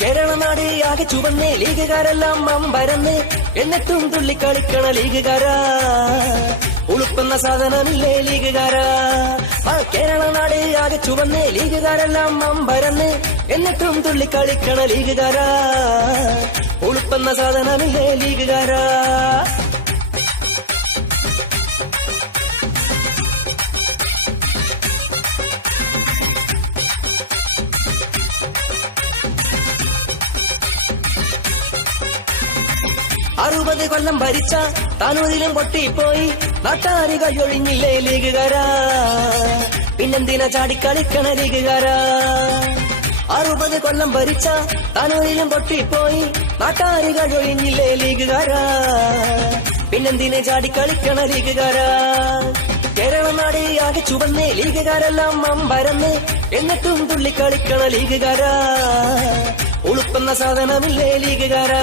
കേരള ആകെ ചുവന്ന്. ലീഗുകാരെല്ലാം അമ്പരന്ന്. എന്നിട്ടും തുള്ളിക്കളിക്കണ ലീഗുകാരാ. ഉളുപ്പുന്ന സാധനമില്ലേ ലീഗുകാരാ. ആ കേരള നാട് ആകെ ചുവന്ന്. ലീഗുകാരെല്ലാം അമ്പരന്ന്. എന്നിട്ടും തുള്ളിക്കളിക്കണ ലീഗുകാരാ. ഉളുപ്പുന്ന സാധനമില്ലേ ലീഗുകാരാ. അറുപത് കൊല്ലം ഭരിച്ച താനൂരിലും പൊട്ടിപ്പോയി. നാട്ടാരികൾ ഒഴിഞ്ഞില്ലേ ലീഗുകാരാ? പിന്നെന്തിനാ ചാടിക്കളിക്കണ ലീഗുകാരാ? അറുപത് കൊല്ലം ഭരിച്ച താനൂരിലും പൊട്ടിപ്പോയി. നാട്ടാരികൾ ഒഴിഞ്ഞില്ലേ ലീഗുകാരാ? പിന്നെന്തിനെ ചാടിക്കളിക്കണ ലീഗുകാരാ? കേരള നാടിയാകെ ചുവന്ന് ലീഗുകാരെല്ലാം അമ്പരന്ന് എന്നിട്ടും തുള്ളിക്കളിക്കണ ലീഗുകാരാ. ഉളുപ്പെന്ന സാധനമില്ലേ ലീഗുകാരാ?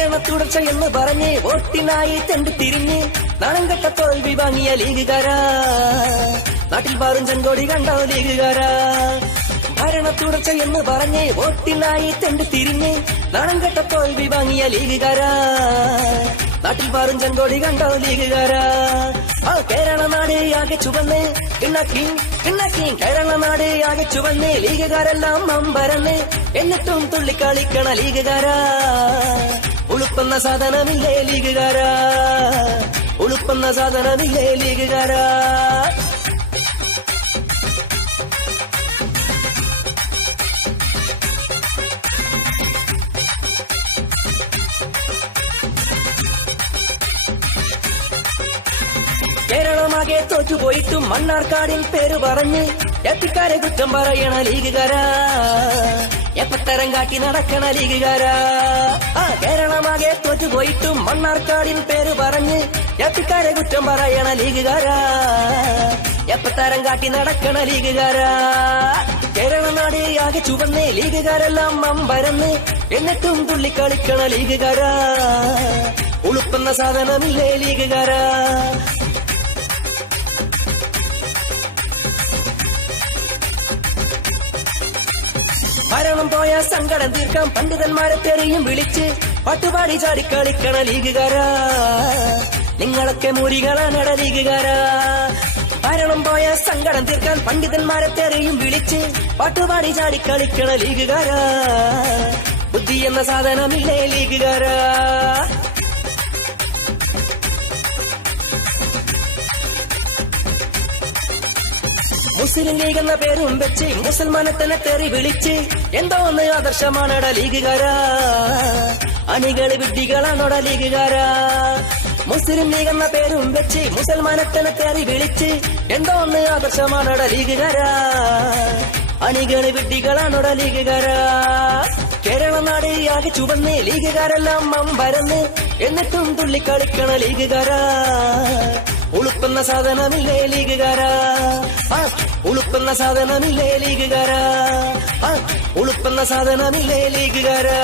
ഭരണ തുടർച്ച എന്ന് പറഞ്ഞ് വോട്ടിനായി തെണ്ടി തിരിഞ്ഞ് നാണം തോൽവി വാങ്ങിയ ലീഗുകാരാ. നാട്ടിൽ പാറും ചെങ്കോടി കണ്ടോ ലീഗുകാരാ. ഭരണ തുടർച്ച എന്ന് പറഞ്ഞ് വോട്ടിനായി തെണ്ടി തിരിഞ്ഞ് നാണം തോൽവി വാങ്ങിയ ലീഗുകാരാ. നാട്ടിൽ പാറും ചെങ്കോടി കണ്ടോ ലീഗുകാരാ. ആ കേരള നാട് ആകെ ചുവന്ന് കിണ്ണക്കി കിണ്ണക്കി കേരള നാട് ആകെ ചുവന്ന് ലീഗുകാരെല്ലാം അമ്പരന്ന് എന്നിട്ടും തുള്ളിക്കളിക്കണ ലീഗുകാരാ. ഉളുപ്പെന്ന സാധനമില്ലേ ലീഗുകാരാ? ഉളുപ്പെന്ന സാധനമില്ലേ ലീഗുകാരാ? കേരളമാകെ തോറ്റുപോയിട്ടും മണ്ണാർക്കാടിൽ പേര് പറഞ്ഞ് എത്തിക്കാരെ കുറ്റം പറയണ ലീഗുകാരാ. എപ്പത്തരം കാട്ടി നടക്കണ ലീഗുകാരാ. ആ പോയിട്ടും മണ്ണാർക്കാടിൻ പേര് പറഞ്ഞ് എത്തിക്കാരെ കുറ്റം പറയണ ലീഗുകാരാ. എപ്പത്തരം കാട്ടി നടക്കണ ലീഗുകാരാ. കേരള നാടേ ആകെ ചുവന്ന് ലീഗുകാരെല്ലാം അമ്പരന്ന് എന്നിട്ടും തുള്ളിക്കളിക്കണ ലീഗുകാരാ. ഉളുപ്പുന്ന സാധനമില്ലേ ലീഗുകാരാ. ഭരണം പോയ സങ്കടം തീർക്കാൻ പണ്ഡിതന്മാരെ തെറിയും വിളിച്ച് പാട്ടുപാടി ചാടിക്കളിക്കണ ലീഗുകാരാ. നിങ്ങളൊക്കെ മുരികളാണട ലീഗുകാരാ. ഭരണം പോയ സങ്കടം തീർക്കാൻ പണ്ഡിതന്മാരെ തെറിയും വിളിച്ച് പാട്ടുപാടി ചാടിക്കളിക്കണ ലീഗുകാരാ. ബുദ്ധി എന്ന സാധനമില്ലേ ലീഗുകാരാ. മുസ്ലിം ലീഗ് എന്ന പേരും വെച്ച് മുസൽമാനെ തന്നെ തെറി വിളിച്ച് എന്തോ ഒന്ന് ആദർശമാണട ലീഗുകാരാ. അണികൾ വിഡ്ഢികളാണോട മുസ്ലിം ലീഗ് എന്ന പേരും വെച്ച് മുസൽമാനത്തനത്തെ അറി വിളിച്ച് എന്തോ ഒന്ന് ലീഗുകാരാ? അണികൾ ലീഗുകാരാ? കേരള നാട് ആകെ ചുവന്ന് ലീഗുകാരെല്ലാം മമ്പരന്ന് എന്നിട്ടും തുള്ളിക്കളിക്കണ ലീഗുകാരാ? ഉളുപ്പുന്ന സാധനമില്ലേ ലീഗുകാരാ? ഉളുപ്പുന്ന സാധനമില്ലേ ലീഗുകാരാ? ഉളുപ്പെന്ന സാധനമില്ലേ ലീഗുകാരാ?